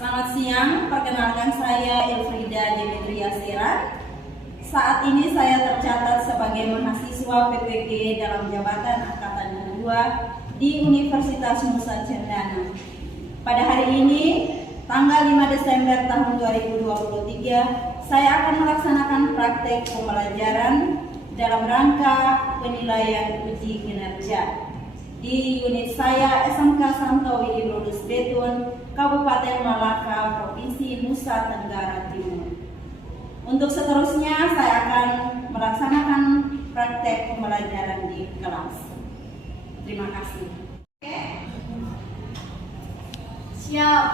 Selamat siang, perkenalkan saya Elfrida Demetria Siran. Saat ini saya tercatat sebagai mahasiswa PPG dalam jabatan Angkatan 2 di Universitas Nusa Cendana. Pada hari ini, tanggal 5 Desember tahun 2023, saya akan melaksanakan praktek pembelajaran dalam rangka penilaian uji kinerja di unit saya SMK Santo Widi Lulus Betun, Kabupaten Malaka, Provinsi Nusa Tenggara Timur. Untuk seterusnya saya akan melaksanakan praktek pembelajaran di kelas. Terima kasih. Oke. Siap.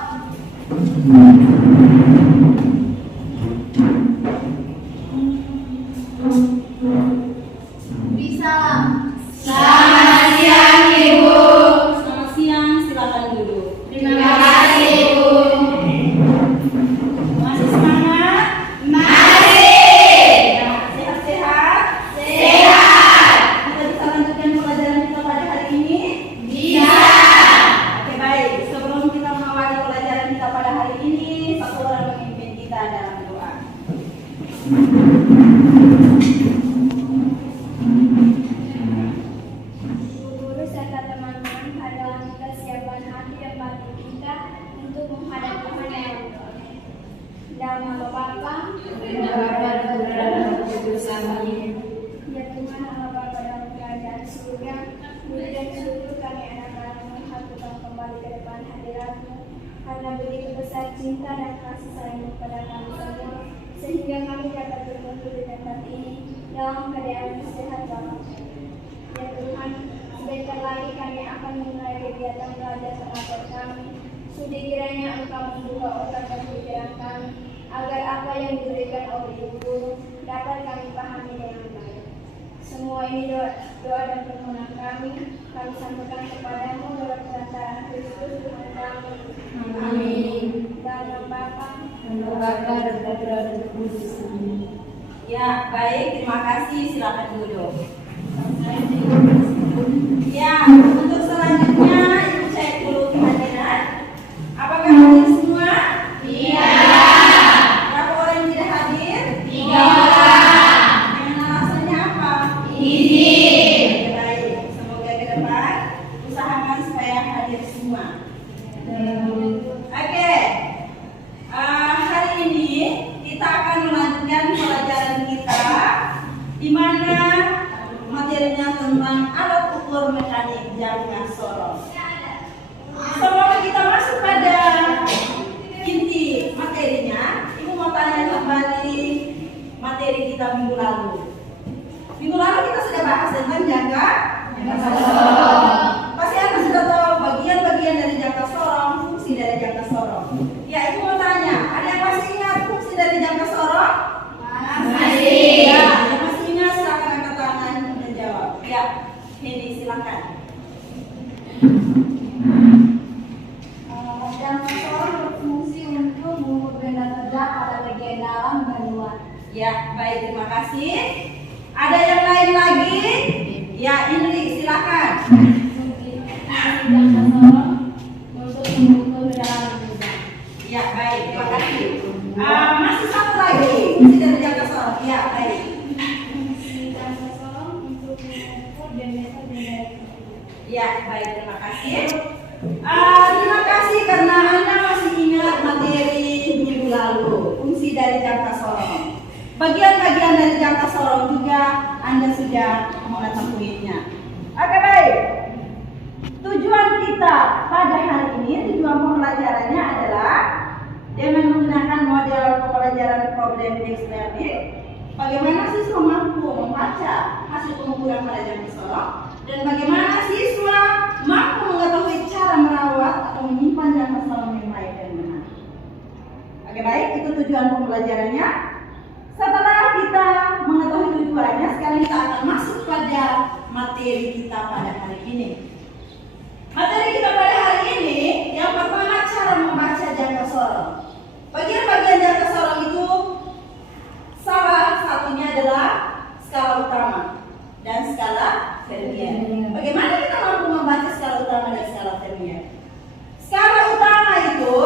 Bisa. Selamat siang Ibu. Selamat siang, silakan duduk. Terima kasih Ibu. Masih semangat? Masih. Ya, sehat-sehat? Sehat. Kita bisa lanjutkan pelajaran kita pada hari ini? Bisa. Oke, baik. Sebelum kita mengawali pelajaran kita pada hari ini, satu orang memimpin kita dalam doa. Guru serta teman-teman adalah kesiapan hati dan batin kita untuk menghadapi Tuhan yang berdoa. Dalam nama Bapa ya Tuhan Allah Bapa dalam kerajaan surga, puji dan syukur kami anak-anakmu haturkan kembali ke depan hadirat-Mu karena begitu besar cinta dan kasih sayang kepada kami semua, sehingga kami dapat berkumpul di tempat ini dalam keadaan sehat walafiat. Ya Tuhan, sebentar lagi kami akan memulai kegiatan belajar mengajar kami. Sudi kiranya Engkau membuka otak dan pikiran kami, agar apa yang diberikan oleh Ibu Guru dapat kami pahami dengan baik. Semua ini doa dan permohonan kami sampaikan kepadamu lewat perantaraan Kristus Tuhan kami. Amin. Dalam Bapa dan Putra dan Kudus. Ya, baik. Terima kasih. Silakan duduk. Ya, untuk selanjutnya Ibu cek dulu kehadiran. Apakah hadir semua? Iya. Berapa orang yang tidak hadir? 3 orang. Dengan alasannya apa? Izin. Oke, baik. Semoga ke depan usahakan supaya hadir semua. Oke. Hari ini kita akan melanjutkan pelajaran kita di mana materinya tentang alat ukur mekanik jangka sorong. Sebelum kita masuk pada inti materinya, Ibu mau tanya kembali materi kita minggu lalu. Minggu lalu kita sudah bahas tentang jangka sorong. Pasti Anda sudah tahu bagian-bagian dari jangka sorong, fungsi dari jangka sorong. Ya, Ibu mau tanya, ada yang masih ingat fungsi dari jangka sorong? Masih. Ya, yang masih ingat silakan angkat tangan dan jawab. Ya, Hendy silakan. jangka sorong berfungsi untuk mengukur benda kerja pada bagian dalam dan luar. Ya, baik, terima kasih. Ada yang lain lagi? Ya, Indri silakan. Jangka sorong untuk mengukur benda dalam dan luar. Ya, baik, terima kasih. Masih satu lagi fungsi dari jangka sorong. Ya, baik. Fungsi jangka sorong untuk mengukur diameter benda. Ya, baik, terima kasih. Terima kasih karena Anda masih ingat materi minggu lalu, fungsi dari jangka sorong. Bagian-bagian dari jangka sorong juga Anda sudah mengetahuinya. Oke, baik. Tujuan kita pada hari ini, tujuan pembelajarannya adalah dengan menggunakan model pembelajaran problem based learning, bagaimana siswa mampu membaca hasil pengukuran pada jangka sorong dan bagaimana siswa mampu mengetahui cara merawat atau menyimpan jangka sorong yang baik dan benar. Oke, baik, itu tujuan pembelajarannya. Setelah kita mengetahui tujuannya, sekarang kita akan masuk pada materi kita pada hari ini. Materi kita pada hari ini, yang pertama cara membaca jangka sorong. Bagian-bagian jangka sorong itu salah satunya adalah skala utama dan skala vernier. Bagaimana kita mampu membaca skala utama dan skala vernier? Skala utama itu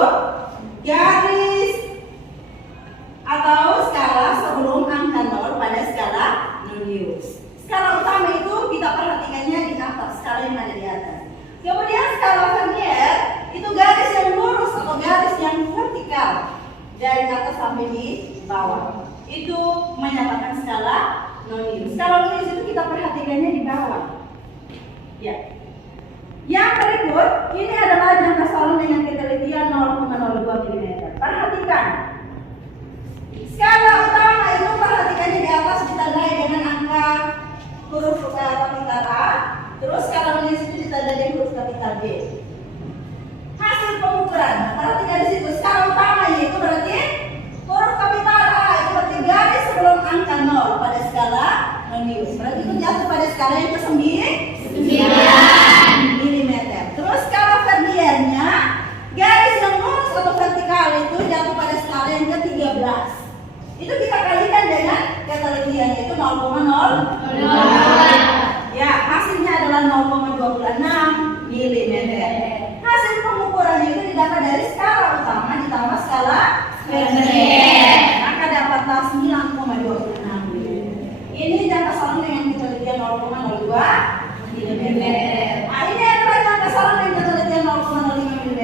bawah. Itu menyatakan skala non-nilai. Skala non-nilai itu kita perhatikannya di bawah. Ya. Yang berikut ini adalah jangka salon dengan ketelitian 0,02 mm. Perhatikan. Skala utama itu perhatikannya di atas ditandai dengan angka huruf kapital A. Terus skala non-nilai itu ditandai dengan huruf kapital B. Hasil pengukuran. Perhatikan di situ. Skala utama itu berarti huruf kapital A itu berarti garis sebelum angka 0 pada skala non-nilai. Berarti itu jatuh pada skala yang ke-9 mm. Terus skala verniernya garis yang lurus atau vertikal itu jatuh pada skala yang ke-13. Itu kita kalikan dengan ketelitiannya itu 0,0. Ya, hasilnya adalah 0,26 mm. Hasil pengukurannya itu didapat dari skala utama ditambah skala vernier. Maka dapatlah 9,26 mm. Ini jangka salon dengan ketelitian 0,02 mm. Nah, ini adalah jangka salon dengan ketelitian 0,05 mm.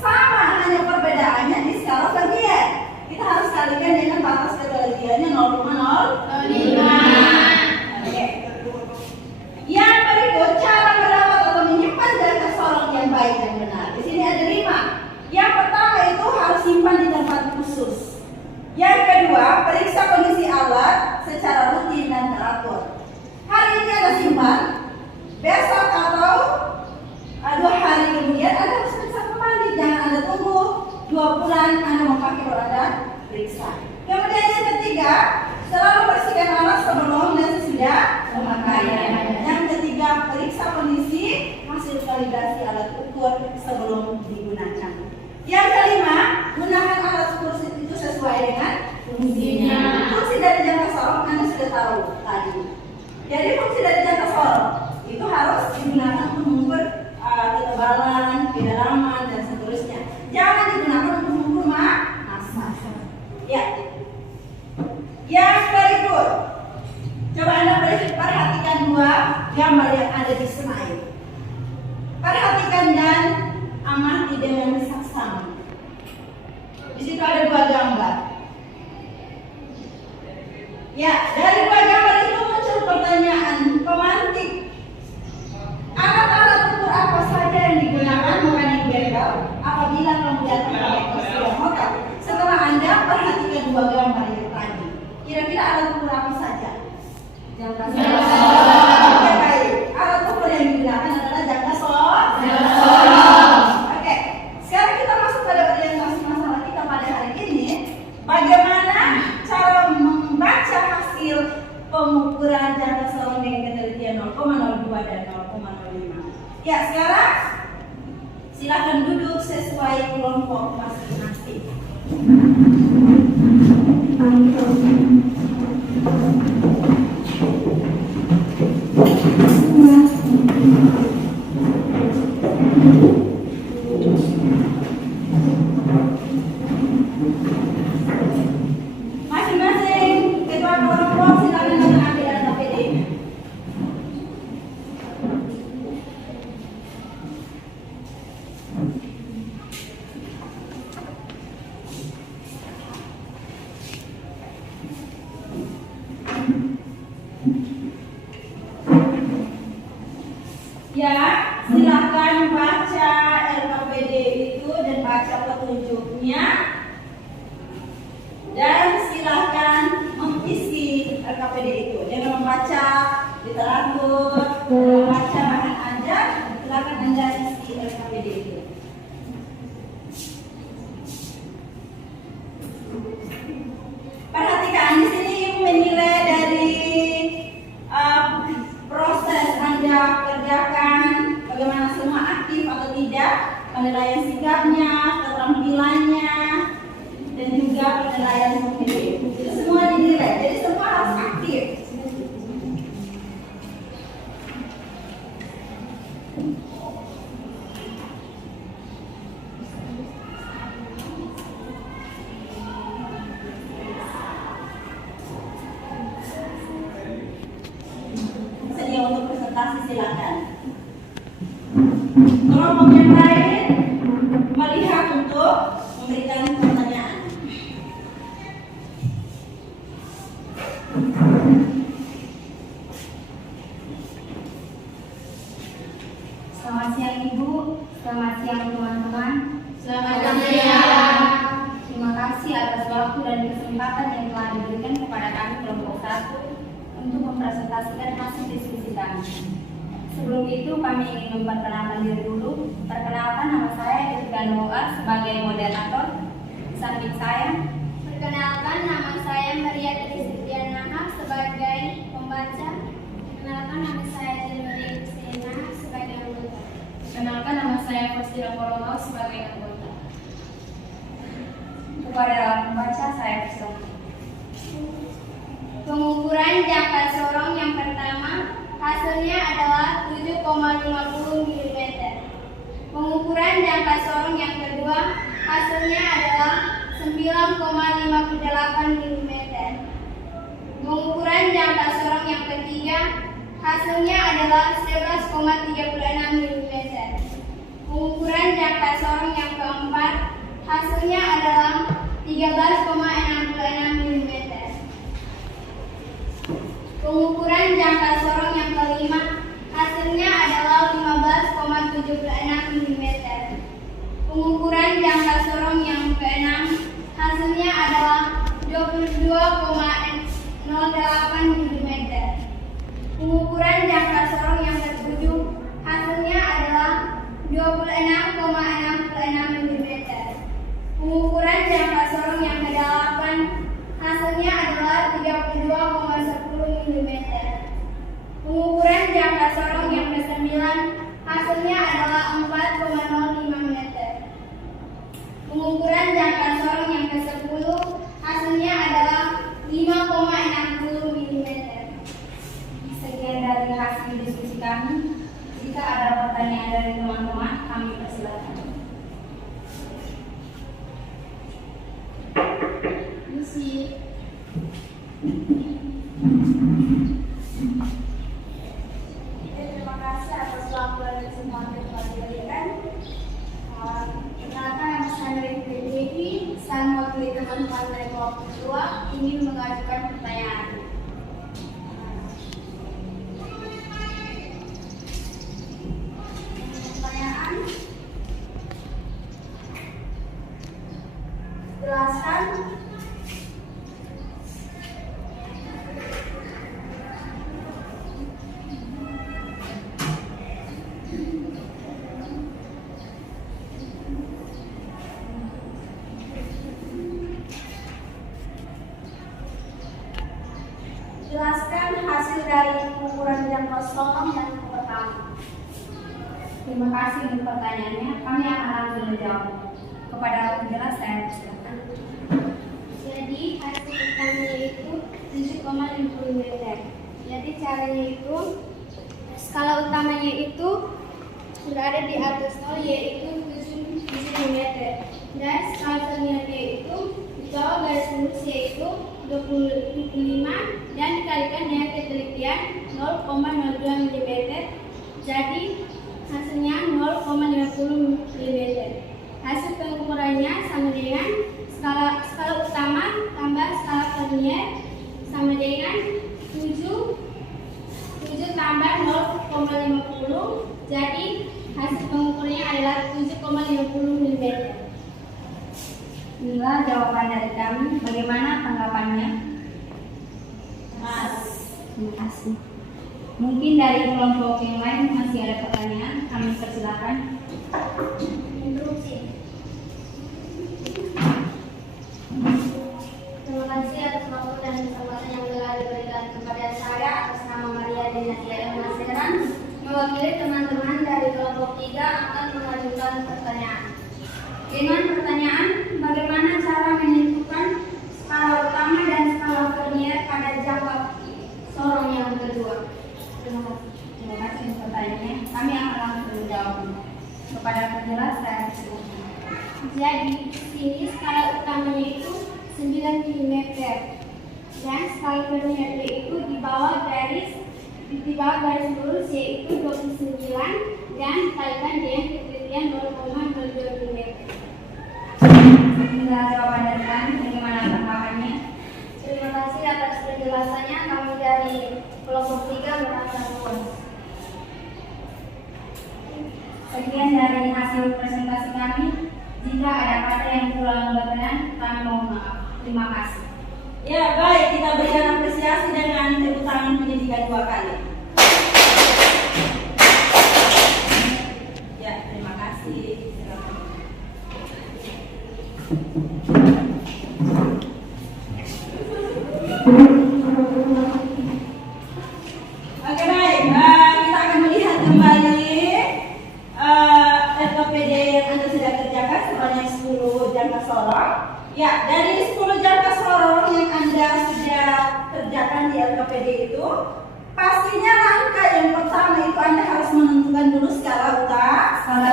Sama, hanya perbedaannya di skala vernier. Kita harus kalikan dengan batas ketelitiannya 0,05. Oke. Yang berikut cara merawat atau menyimpan jangka salon yang baik dan benar. Di sini ada 5. Yang pertama itu harus simpan di tempat khusus. Yang kedua, periksa kondisi alat secara rutin dan teratur. Hari ini Anda simpan, besok atau 2 hari kemudian Anda harus periksa kembali. Jangan Anda tunggu 2 bulan Anda memakai baru Anda periksa. Kemudian yang ketiga, selalu bersihkan alat sebelum dan sesudah pemakaian. Yang ketiga, periksa kondisi hasil kalibrasi alat ukur sebelum digunakan. Yang kelima, gunakan alat ukur itu sesuai dengan fungsinya. Fungsi dari jangka salon Anda sudah tahu tadi. Jadi fungsi dari jangka salon itu harus digunakan untuk mengukur ketebalan, kedalaman dan seterusnya. Jangan digunakan untuk mengukur massa. Ya. Yang berikut, coba Anda perhatikan 2 gambar yang ada di slide. Perhatikan dan amati dengan saksama. Di situ ada 2 gambar. Ya, dari 2 gambar itu muncul pertanyaan pemantik. Alat-alat ukur apa saja yang digunakan mekanik bengkel apabila kemudian sudah motor? Setelah Anda perhatikan 2 gambar yang tadi, kira-kira alat ukur apa saja? Jangka salon. Oke, baik. Alat ukur yang digunakan adalah jangka salon. Oke. Sekarang kita masuk pada orientasi masalah kita pada hari ini. Bagaimana cara membaca hasil pengukuran jangka salon dengan ketelitian 0,02 dan 0,05. Ya, sekarang silakan duduk sesuai kelompok masing-masing. Masing-masing ketua kelompok silakan mengambil data PD. Ya, silakan baca LKPD itu dan baca petunjuknya. Dan silakan mengisi LKPD itu dengan membaca literatur, membaca bahan ajar. Silakan Anda isi LKPD itu. Perhatikan di sini Ibu menilai dari proses Anda kerjakan, bagaimana semua aktif atau tidak, penilaian sikapnya, keterampilannya, dan juga penilaian kognitif. Itu semua dinilai, jadi semua harus aktif. Sedia untuk presentasi silakan. Kelompok yang lain melihat untuk memberikan pertanyaan. kesempatan yang telah diberikan kepada kami kelompok 1 untuk mempresentasikan hasil diskusi kami. Sebelum itu kami ingin memperkenalkan diri dulu. Perkenalkan, nama saya Irga Noa sebagai moderator. Di samping saya, Perkenalkan, nama saya Maria Tristiana sebagai pembaca. Perkenalkan, nama saya Jenny Kristina sebagai anggota. perkenalkan nama saya Faustila Koromau sebagai anggota. Kepada pembaca saya persilakan. Pengukuran jangka sorong yang pertama hasilnya adalah 7,50 mm. Pengukuran jangka sorong yang kedua hasilnya adalah 9,58 mm. Pengukuran jangka sorong yang ketiga hasilnya adalah 11,36 mm. Pengukuran jangka sorong yang keempat hasilnya adalah 13,66 mm. Pengukuran jangka sorong yang kelima hasilnya adalah 15,76 mm. Pengukuran jangka sorong yang keenam hasilnya adalah 22,08 mm. Pengukuran jangka sorong yang ketujuh hasilnya adalah 26,66 mm. Pengukuran jangka sorong yang kedelapan hasilnya adalah 32,10 mm. Pengukuran jangka sorong yang kesembilan hasilnya adalah 4,05 meter. Pengukuran jangka sorong yang ke-10 hasilnya adalah 5,60 mm. Sekian dari hasil diskusi kami. Jika ada pertanyaan dari teman-teman, kami persilakan. Terima kasih atas waktu dan kesempatan yang telah diberikan. Perkenalkan, nama saya Dewi. Saya mewakili teman-teman dari kelompok 2 ingin mengajukan pertanyaan. Pertanyaan. Jelaskan hasil dari pengukuran jangka sorong yang pertama. Terima kasih untuk pertanyaannya. Kami akan langsung menjawab. Kepada penjelas saya persilakan. Jadi hasil utamanya itu 7,50 meter. Jadi caranya itu skala utamanya itu berada di atas nol yaitu 7 meter. Dan skala terminalnya itu di bawah garis lurus yaitu 25 dan dikalikan dengan ketelitian 0,02 mm. Jadi hasilnya 0,50 mm. Hasil pengukurannya sama dengan skala utama tambah skala vernier sama dengan 7 tambah 0,50. Jadi hasil pengukurannya adalah 7,50 mm. Inilah jawaban dari kami. Bagaimana tanggapannya? Terima kasih. Mungkin dari kelompok yang lain masih ada pertanyaan. Kami persilakan. Terima kasih atas waktu dan kesempatan yang telah diberikan kepada saya atas nama Maria Dinatia Elmaseran, mewakili teman-teman dari kelompok 3 akan mengajukan pertanyaan. Dengan pertanyaan, bagaimana cara menentukan skala utama dan skala vernier pada jangka sorong yang kedua? Terima kasih. Terima kasih untuk pertanyaannya. Kami akan langsung menjawab. Kepada penjelas saya persilakan. Jadi, sini skala utamanya itu 9 mm dan skala verniernya itu di bawah garis lurus yaitu 29 dan dikalikan dengan ketelitian 0,02 mm. Inilah jawaban dari kami. Bagaimana tanggapannya? Terima kasih atas penjelasannya. Kami dari kelompok 3 merasa puas. Sekian dari hasil presentasi kami. Jika ada kata yang kurang berkenan, kami mohon maaf. Terima kasih. Ya, baik, kita berikan apresiasi dengan tepuk tangan pendidikan 2 kali. Ya, terima kasih. Silakan. Oke, baik. Kita akan melihat kembali LKPD yang Anda sudah kerjakan sebanyak 10 jangka sorong. Ya, dari 10 jangka sorong yang Anda sudah kerjakan di LKPD itu, pastinya langkah yang pertama itu Anda harus menentukan dulu skala utama.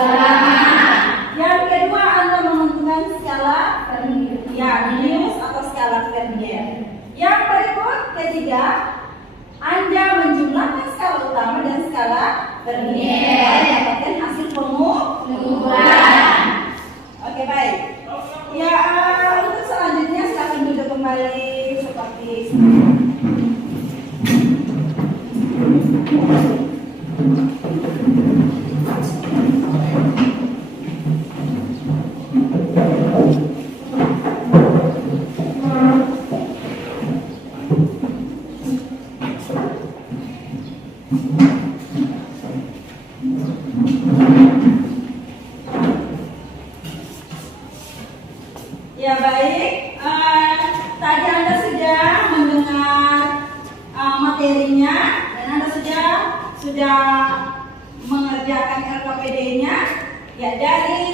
Yang kedua Anda menentukan skala Nihilius atau skala Vernier. Yang berikut ketiga, Anda menjumlahkan skala utama dan skala Vernier mendapatkan hasil pengukuran. Oke, baik. Ya, untuk selanjutnya silakan duduk kembali seperti ya, baik. Tadi Anda sudah mendengar materinya dan Anda sudah mengerjakan LKPD-nya. Ya, dari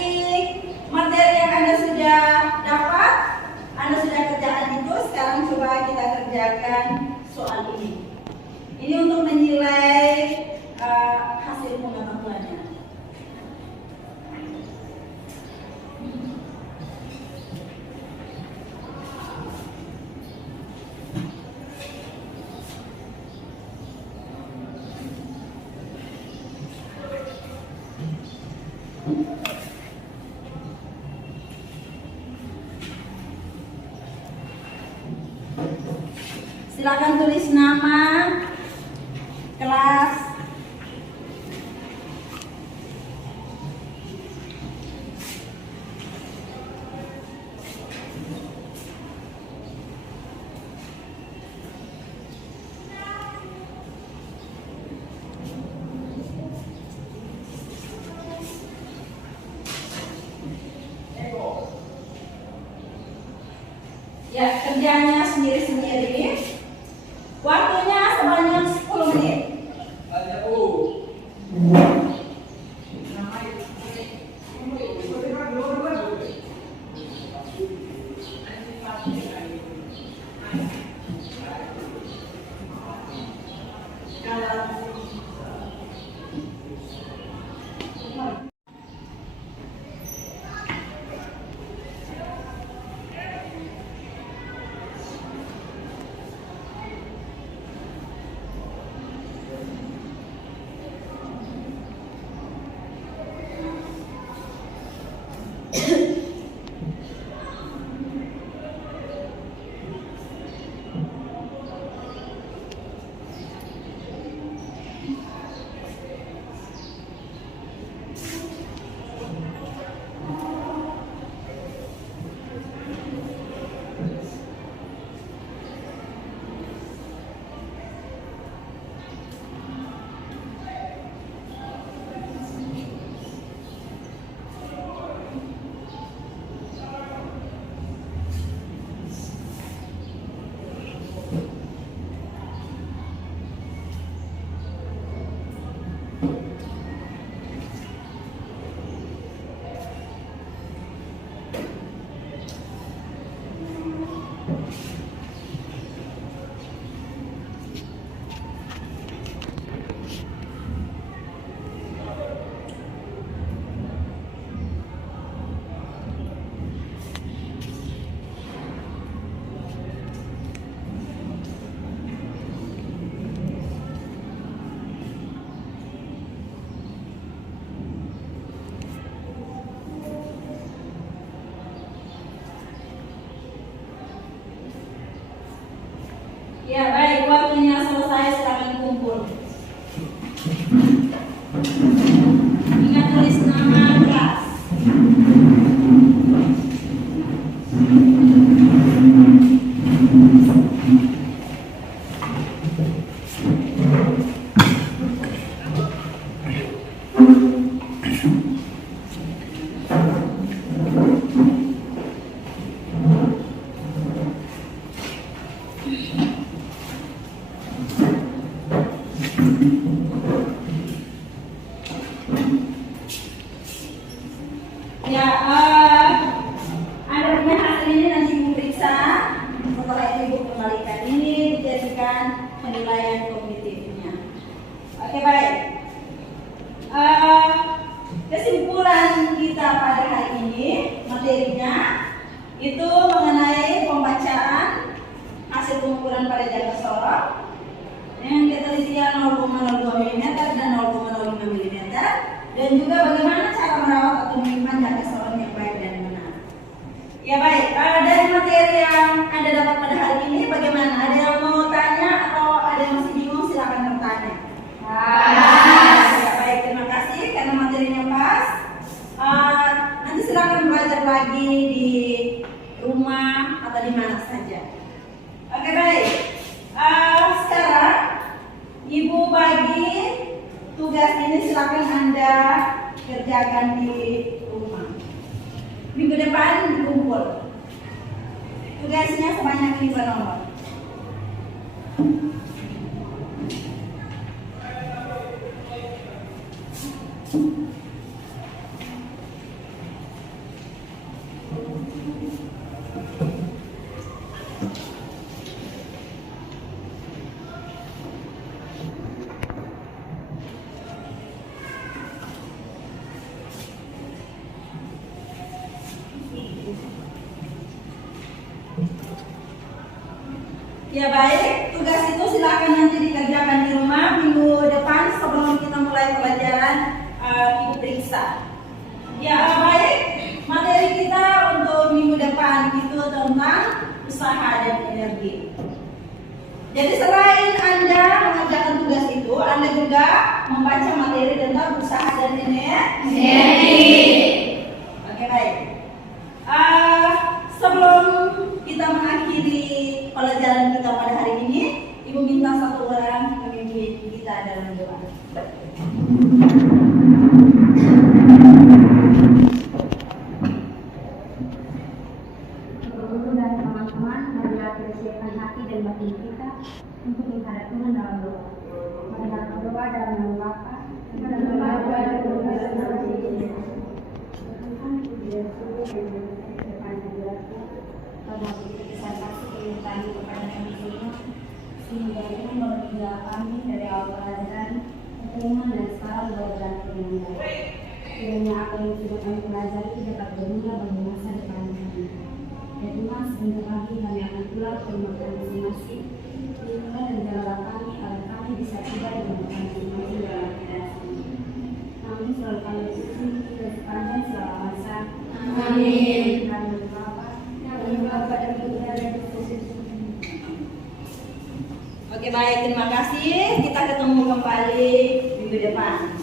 materi yang Anda sudah dapat, Anda sudah kerjakan itu. Sekarang coba kita kerjakan soal ini. Ini untuk menilai hasil pengetahuannya. Silakan tulis nama, kelas, ya, kerjanya sendiri-sendiri. Waktunya sebanyak 10 menit. Ya, baik, waktunya selesai, silakan kumpul. Ingat tulis nama kelas. itu mengenai pembacaan hasil pengukuran pada jangka sorong dengan ketelitian 0,02 mm dan 0,05 mm, dan juga bagaimana cara merawat atau menyimpan jangka sorong yang baik dan benar. Ya baik, dari materi yang Anda dapat pada hari ini bagaimana? Ada yang mau tanya atau ada yang masih bingung? Silakan bertanya. Ya baik, terima kasih karena materinya pas. Nanti silakan belajar lagi di rumah atau di mana saja. Oke baik. Sekarang Ibu bagi tugas ini silakan Anda kerjakan di rumah. Minggu depan dikumpul. Tugasnya sebanyak 5 nomor. Ya baik, tugas itu silakan nanti dikerjakan di rumah minggu depan sebelum kita mulai pelajaran. Ibu periksa. Ya baik, materi kita untuk minggu depan itu tentang usaha dan energi. Jadi selain Anda mengerjakan tugas itu, Anda juga membaca materi tentang usaha dan energi. Oke baik. Sebelum kita mengakhiri pelajaran kita pada hari ini, Ibu minta satu orang memimpin kita dalam doa. Guru dan teman-teman, marilah kita siapkan hati dan batin kita untuk menghadap Tuhan dalam doa. Marilah berdoa dalam nama Bapa dan Bapa dan Tuhan kepada kami semua, sehingga Tuhan memberikan kami dari awal pelajaran, ketemuan dan sekarang berjalan dengan baik. Kiranya apa yang sudah kami pelajari dapat berguna bagi masa depan kami. Ya Tuhan, sebentar lagi kami akan pulang ke rumah kami masing-masing. Lindungilah dan jagalah kami agar kami bisa tiba di rumah kami masing-masing dalam keadaan selamat. Kami selalu kami puji dan sepanjang selama masa. Amin. Kami berdoa dan Bapa dan Putra dan Roh Kudus. Oke baik, terima kasih. Kita ketemu kembali minggu depan.